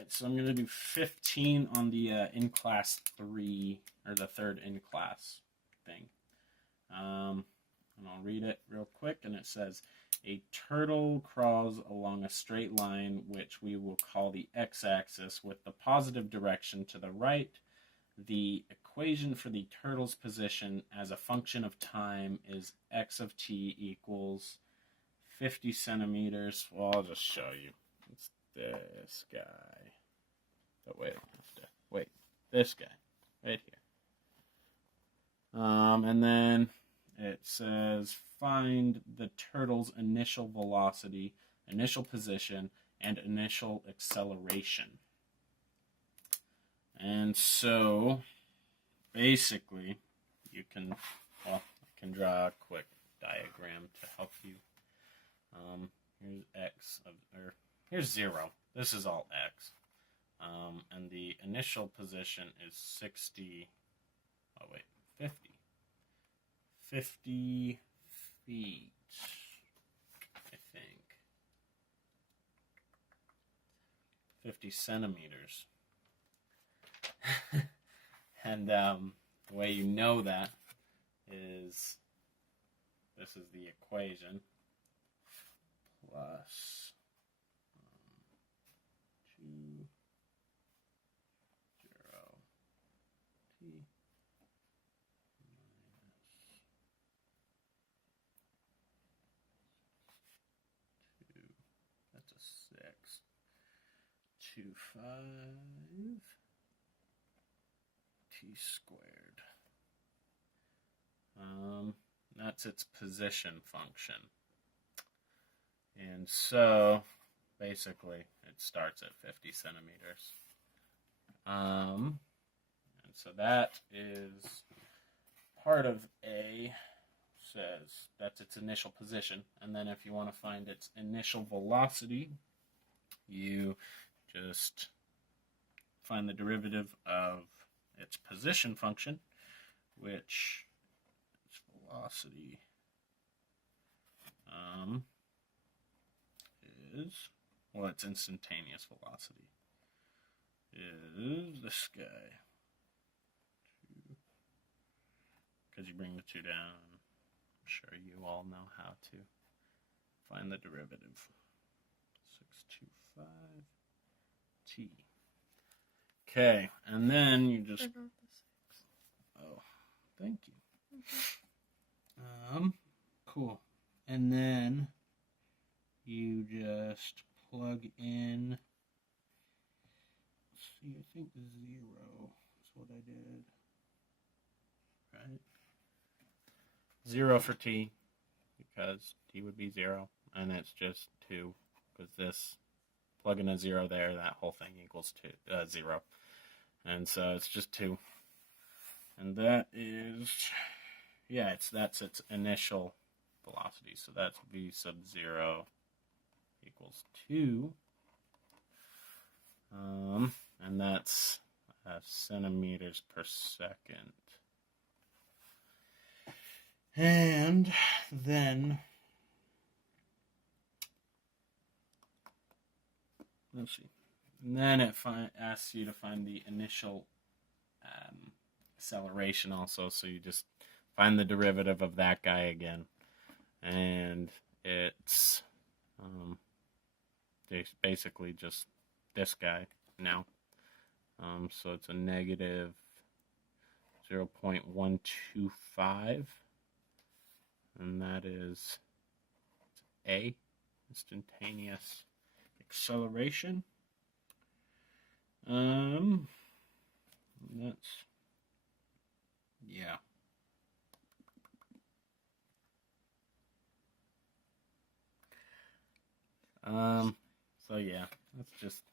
Right, so I'm going to do 15 on the in class 3, or the third in class thing. And I'll read it real quick, and it says, a turtle crawls along a straight line, which we will call the x-axis, with the positive direction to the right. The equation for the turtle's position as a function of time is x of t equals 50 centimeters. Well, I'll just show you. It's this guy. But wait, this guy right here. And then it says find the turtle's initial velocity, initial position, and initial acceleration. And so, basically, you can, well, I can draw a quick diagram to help you. Here's x, or here's 0. This is all x. And the initial position is 50 feet, I think. 50 centimeters. And the way you know that is, this is the equation, plus 2, 0, t minus 2, that's a 6, 2, 5, t squared. That's its position function. And so, basically, it starts at 50 centimeters. And so that is part of A, says that's its initial position. And then if you want to find its initial velocity, you just find the derivative of its position function, which its velocity is, well, its instantaneous velocity is this guy. Because you bring the 2 down, I'm sure you all know how to find the derivative. 625 t. Okay, and then you just. Oh, thank you. Cool. And then you just plug in. Let's see, I think 0 is what I did. Right? 0 for t, because t would be 0, and it's just 2, because this, plug in a 0 there, that whole thing equals 0. And so it's just 2. And that is, yeah, that's its initial velocity. So that's v sub 0 equals 2. And that's centimeters per second. And then, let's see. And then it asks you to find the initial acceleration also. So you just find the derivative of that guy again. And it's basically just this guy now. So it's a negative 0.125. And that is A, instantaneous acceleration. That's, yeah. So yeah, that's just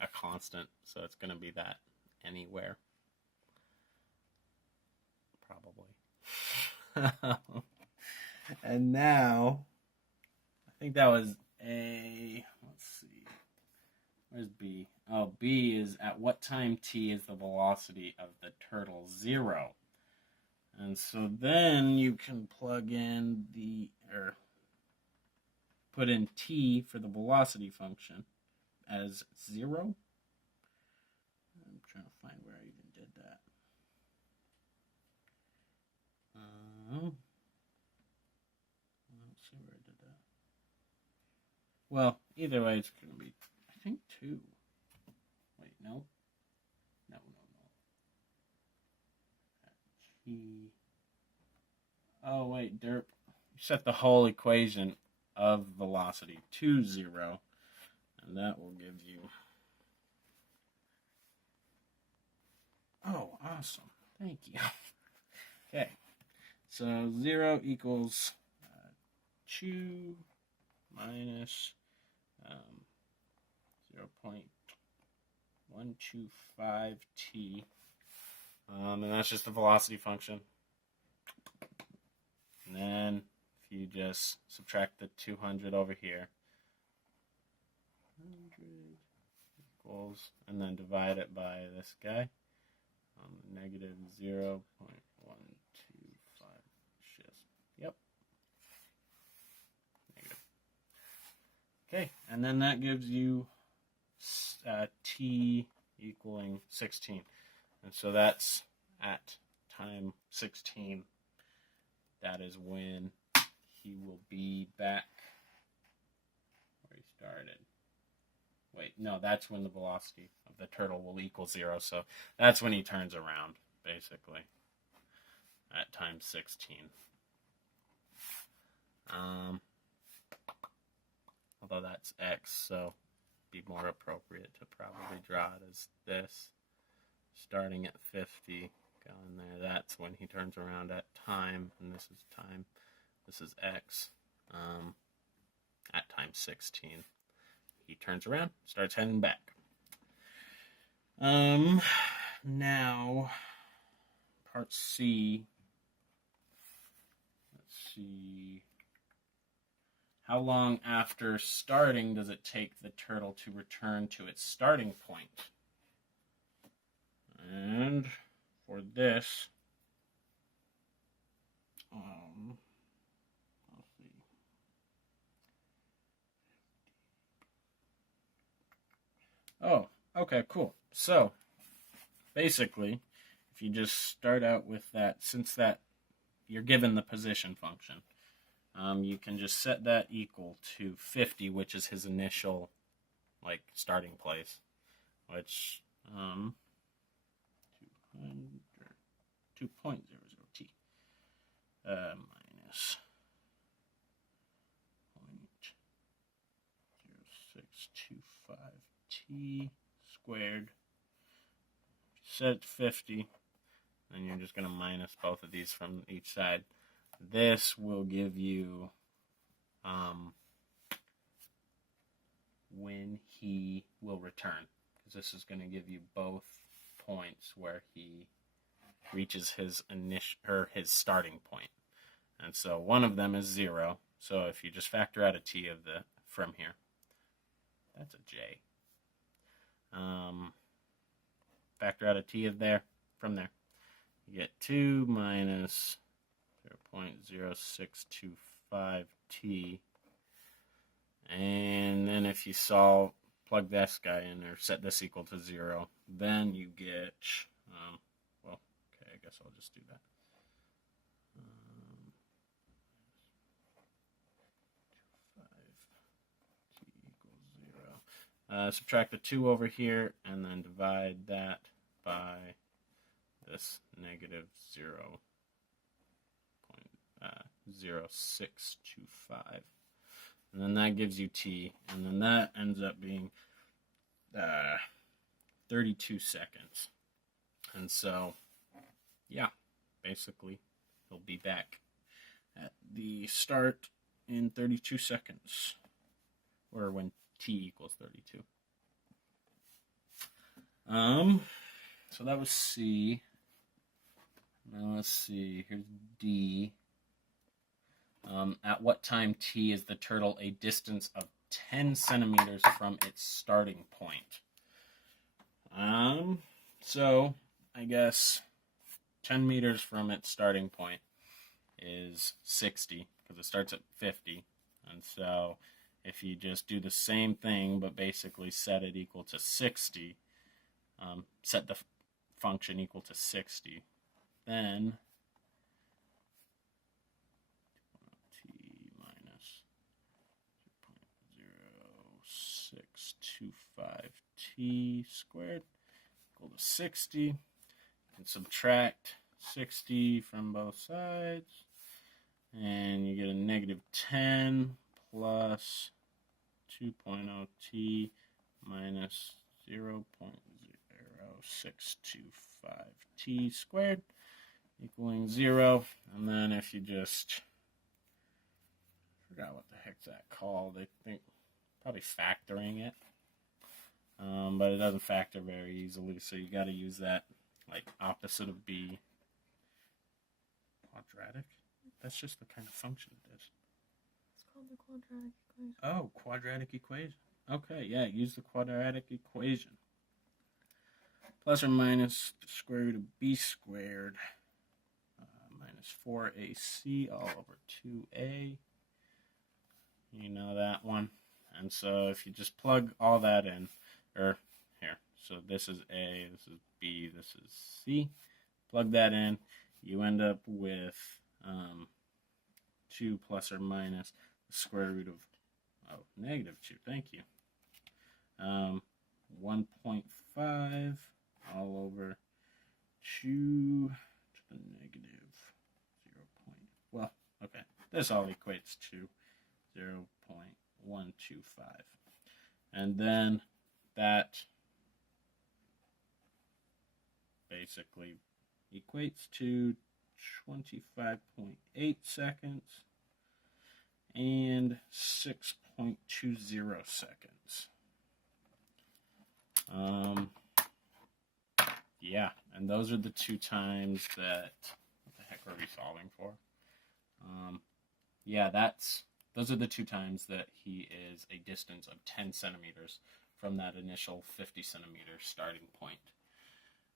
a constant, so it's going to be that anywhere. Probably. And now, I think that was A, let's see, where's B? Oh, B is at what time t is the velocity of the turtle? 0. And so then you can plug in put in t for the velocity function as 0. trying to find where I even did that. Let's see where I did that. Well, either way, it's going to be, I think, 2. Wait, no. No. T. Oh, wait, derp. You set the whole equation of velocity to 0, and that will give you... Oh, awesome. Thank you. Okay. So 0 equals 2 minus 0.125t. And that's just the velocity function. And then if you just subtract the 200 over here, 100 equals, and then divide it by this guy, negative 0.125. Yep. Negative. Okay, and then that gives you t equaling 16. And so that's at time 16. That is when he will be back where he started. Wait, no, that's when the velocity of the turtle will equal 0. So that's when he turns around, basically, at time 16. Although that's x, so it'd be more appropriate to probably draw it as this. Starting at 50, going there, that's when he turns around at time, and this is time. This is x. At time 16. He turns around, starts heading back. Now, part C. Let's see. How long after starting does it take the turtle to return to its starting point? And for this, let's see. Oh, okay, cool. So, basically, if you just start out with that, since that you're given the position function, you can just set that equal to 50, which is his initial, starting place, which, 2.00t, minus 0.0625t squared. Set 50, and you're just going to minus both of these from each side. This will give you when he will return, because this is going to give you both points where he reaches his his starting point. And so one of them is 0. So if you just factor out a t from here, that's a j. Factor out a t from there. You get 2 minus 0.0625t. And then if you plug this guy in or set this equal to 0, then you get, I guess I'll just do that. T equals 0. Subtract the 2 over here, and then divide that by this negative 0.0625. And then that gives you t, and then that ends up being 32 seconds. And so, yeah, basically, he'll be back at the start in 32 seconds, or when t equals 32. So that was C. Now let's see, here's D. At what time t is the turtle a distance of 10 centimeters from its starting point? So I guess 10 meters from its starting point is 60, because it starts at 50. And so if you just do the same thing, but basically set it equal to 60, set the function equal to 60. Then t minus 0.0625t squared equal to 60. You can subtract 60 from both sides, and you get a negative 10 plus 2.0t minus 0.0625t squared equaling 0. And then if you just, forgot what the heck's that called, I think probably factoring it, but it doesn't factor very easily, so you got to use that like opposite of b. Quadratic? That's just the kind of function it is. It's called the quadratic equation. Oh, quadratic equation. Okay, yeah, use the quadratic equation. Plus or minus the square root of b squared minus 4ac all over 2a. You know that one. And so if you just plug all that in, or here, so this is a, this is b, this is c. Plug that in, you end up with 2 plus or minus the square root of, negative 2, thank you. 1.5 all over 2 to the negative 0. Well, okay, this all equates to 0.125. And then that basically equates to 25.8 seconds and 6.20 seconds. Yeah, and those are the two times that, what the heck are we solving for? Yeah, those are the two times that he is a distance of 10 centimeters from that initial 50 centimeter starting point.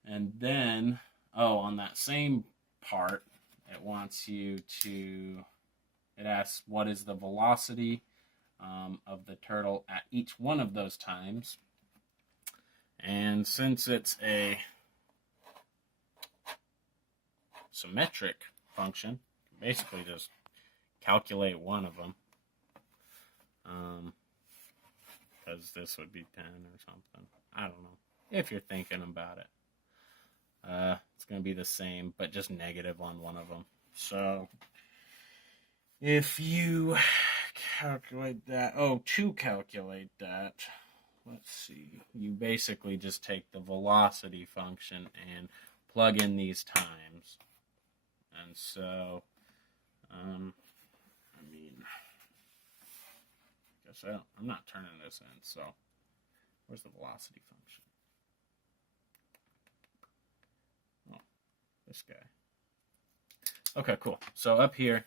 And then, on that same part, it wants you to, it asks what is the velocity of the turtle at each one of those times. And since it's a symmetric function, you can basically just calculate one of them. Because this would be 10 or something. I don't know. If you're thinking about it. It's going to be the same, but just negative on one of them. So, if you calculate that, to calculate that, let's see, you basically just take the velocity function and plug in these times. And so, I'm not turning this in, so where's the velocity function? This guy. Okay, cool. So up here,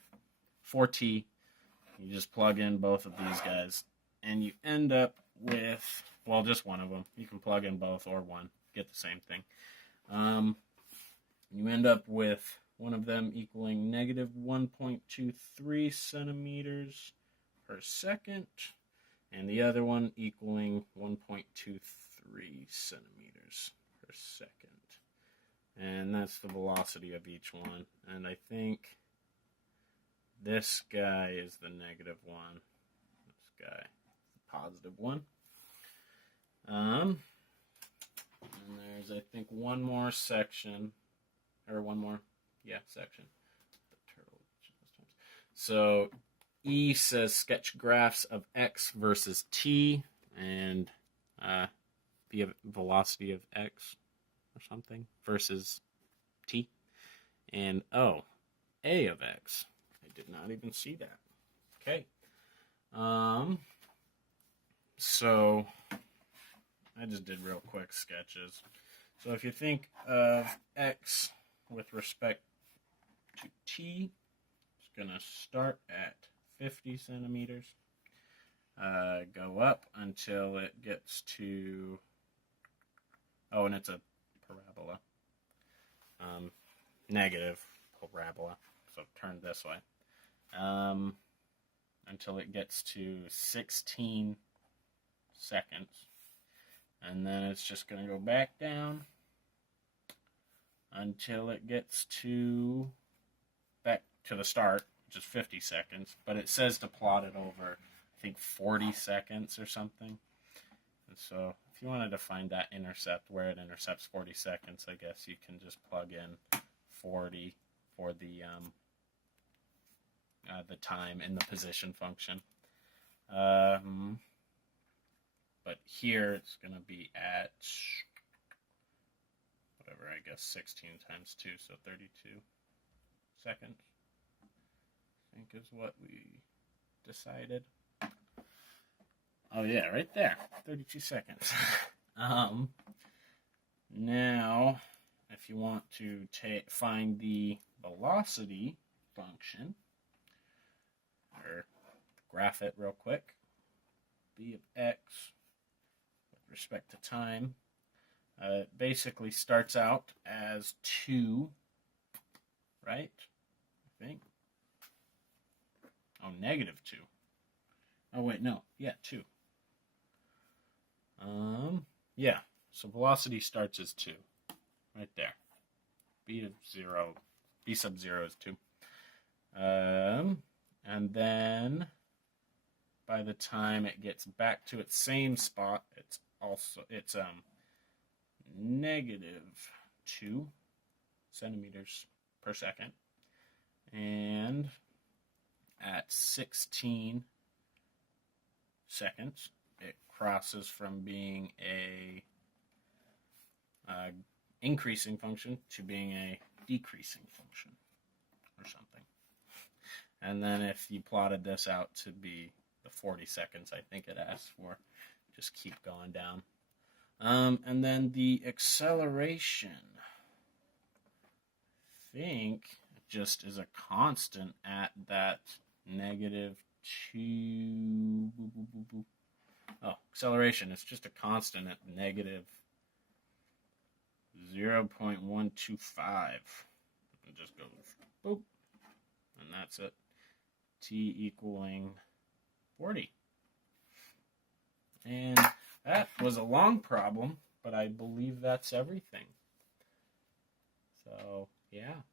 4t, you just plug in both of these guys, and you end up with, well, just one of them. You can plug in both or one, get the same thing. You end up with one of them equaling negative 1.23 centimeters per second, and the other one equaling 1.23 centimeters per second. And that's the velocity of each one. And I think this guy is the negative one. This guy is the positive one. And there's, I think, one more section. Section. The turtle. So E says sketch graphs of x versus t, and the velocity of x or something versus t, and A of x. I did not even see that. Okay. So I just did real quick sketches. So if you think of x with respect to t, it's gonna start at 50 centimeters, go up until it gets to, and it's a parabola, negative parabola, so turn this way, until it gets to 16 seconds, And then it's just going to go back down until it gets back to the start, which is 50 seconds. But it says to plot it over, I think, 40 seconds or something. And so if you wanted to find that intercept, where it intercepts 40 seconds, I guess you can just plug in 40 for the time in the position function. But here it's going to be at whatever, I guess 16 times 2, so 32 seconds, I think is what we decided. Oh yeah, right there, 32 seconds. Now, if you want to find the velocity function, or graph it real quick, b of x with respect to time, it basically starts out as 2, right? I think. Oh, negative 2. Oh, wait, no. Yeah, 2. Yeah. So velocity starts as 2. Right there. B sub 0 is 2. And then by the time it gets back to its same spot, it's negative 2 centimeters per second. And at 16 seconds, it crosses from being a increasing function to being a decreasing function or something. And then if you plotted this out to be the 40 seconds I think it asks for, just keep going down. And then the acceleration, I think, just is a constant at that negative 2. Oh, acceleration is just a constant at negative 0.125. It just goes boop, and that's it. T equaling 40. And that was a long problem, but I believe that's everything. So, yeah.